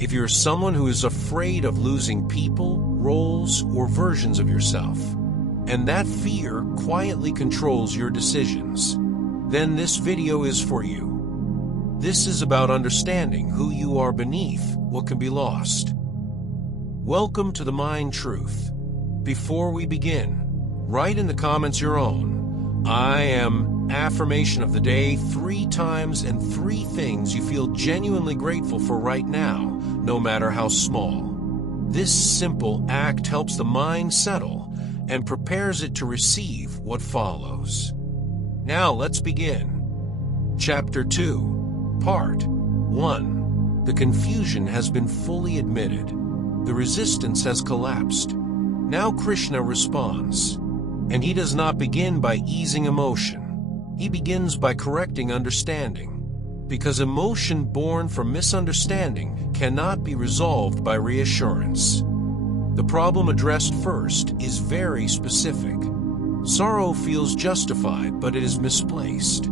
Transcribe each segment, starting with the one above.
If you're someone who is afraid of losing people, roles, or versions of yourself, and that fear quietly controls your decisions, then this video is for you. This is about understanding who you are beneath what can be lost. Welcome to the Mind Truth. Before we begin, write in the comments your own "I am" affirmation of the day 3 times and 3 things you feel genuinely grateful for right now, no matter how small. This simple act helps the mind settle and prepares it to receive what follows. Now let's begin. Chapter 2, Part 1. The confusion has been fully admitted. The resistance has collapsed. Now Krishna responds, and he does not begin by easing emotion. He begins by correcting understanding, because emotion born from misunderstanding cannot be resolved by reassurance. The problem addressed first is very specific. Sorrow feels justified, but it is misplaced.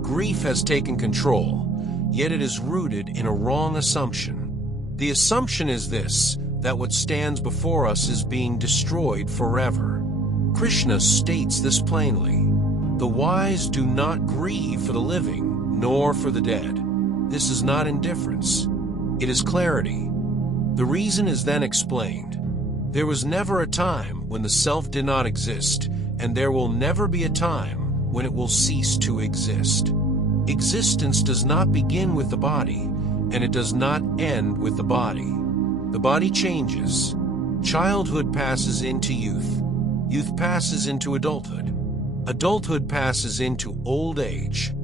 Grief has taken control, yet it is rooted in a wrong assumption. The assumption is this, that what stands before us is being destroyed forever. Krishna states this plainly. The wise do not grieve for the living, nor for the dead. This is not indifference. It is clarity. The reason is then explained. There was never a time when the self did not exist, and there will never be a time when it will cease to exist. Existence does not begin with the body, and it does not end with the body. The body changes. Childhood passes into youth. Youth passes into adulthood. Adulthood passes into old age.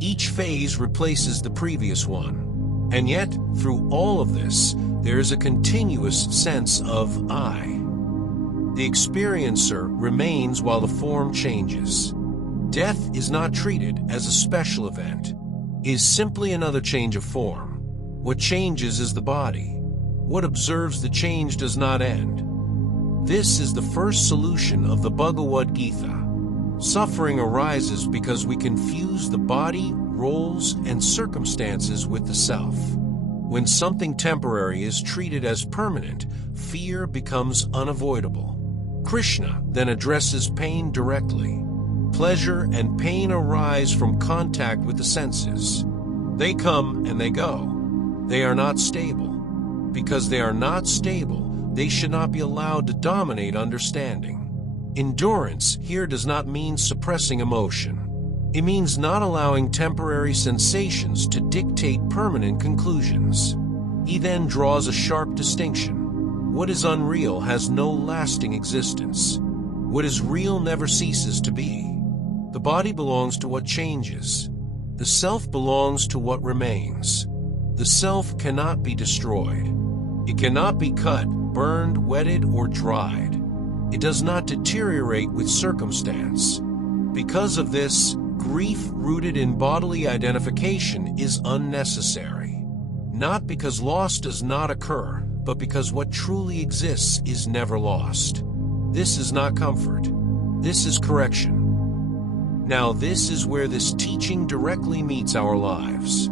Each phase replaces the previous one. And yet, through all of this, there is a continuous sense of I. The experiencer remains while the form changes. Death is not treated as a special event. It is simply another change of form. What changes is the body. What observes the change does not end. This is the first solution of the Bhagavad Gita. Suffering arises because we confuse the body, roles, and circumstances with the self. When something temporary is treated as permanent, fear becomes unavoidable. Krishna then addresses pain directly. Pleasure and pain arise from contact with the senses. They come and they go. They are not stable. Because they are not stable, they should not be allowed to dominate understanding. Endurance here does not mean suppressing emotion. It means not allowing temporary sensations to dictate permanent conclusions. He then draws a sharp distinction. What is unreal has no lasting existence. What is real never ceases to be. The body belongs to what changes. The self belongs to what remains. The self cannot be destroyed. It cannot be cut, burned, wetted, or dried. It does not deteriorate with circumstance. Because of this, grief rooted in bodily identification is unnecessary. Not because loss does not occur, but because what truly exists is never lost. This is not comfort. This is correction. Now this is where this teaching directly meets our lives.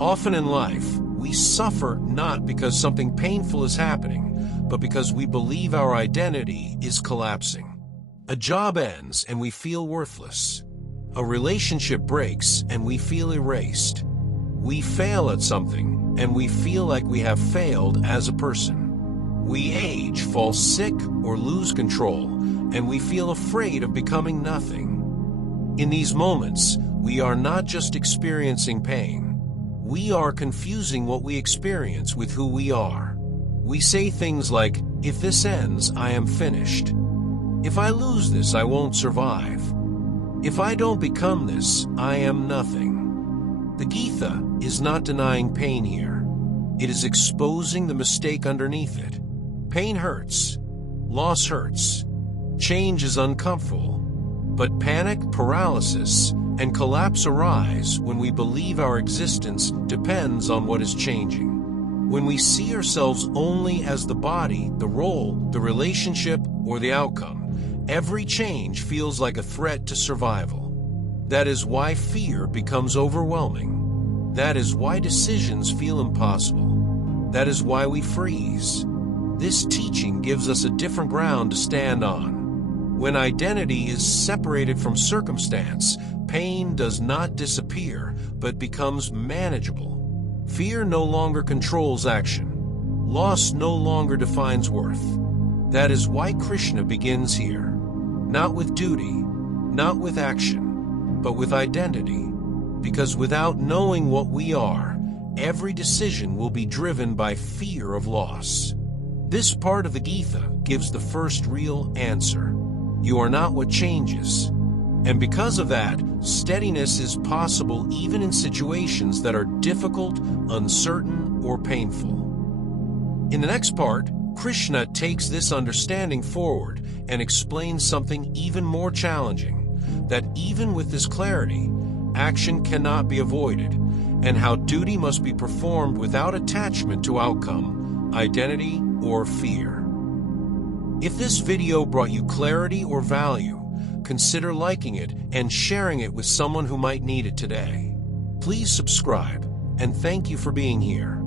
Often in life, we suffer not because something painful is happening, but because we believe our identity is collapsing. A job ends and we feel worthless. A relationship breaks and we feel erased. We fail at something and we feel like we have failed as a person. We age, fall sick, or lose control, and we feel afraid of becoming nothing. In these moments, we are not just experiencing pain. We are confusing what we experience with who we are. We say things like, if this ends, I am finished. If I lose this, I won't survive. If I don't become this, I am nothing. The Gita is not denying pain here. It is exposing the mistake underneath it. Pain hurts. Loss hurts. Change is uncomfortable. But panic, paralysis, and collapse arise when we believe our existence depends on what is changing. When we see ourselves only as the body, the role, the relationship, or the outcome, every change feels like a threat to survival. That is why fear becomes overwhelming. That is why decisions feel impossible. That is why we freeze. This teaching gives us a different ground to stand on. When identity is separated from circumstance, pain does not disappear, but becomes manageable. Fear no longer controls action. Loss no longer defines worth. That is why Krishna begins here. Not with duty, not with action, but with identity. Because without knowing what we are, every decision will be driven by fear of loss. This part of the Gita gives the first real answer. You are not what changes. And because of that, steadiness is possible even in situations that are difficult, uncertain, or painful. In the next part, Krishna takes this understanding forward and explains something even more challenging, that even with this clarity, action cannot be avoided, and how duty must be performed without attachment to outcome, identity, or fear. If this video brought you clarity or value, consider liking it and sharing it with someone who might need it today. Please subscribe, and thank you for being here.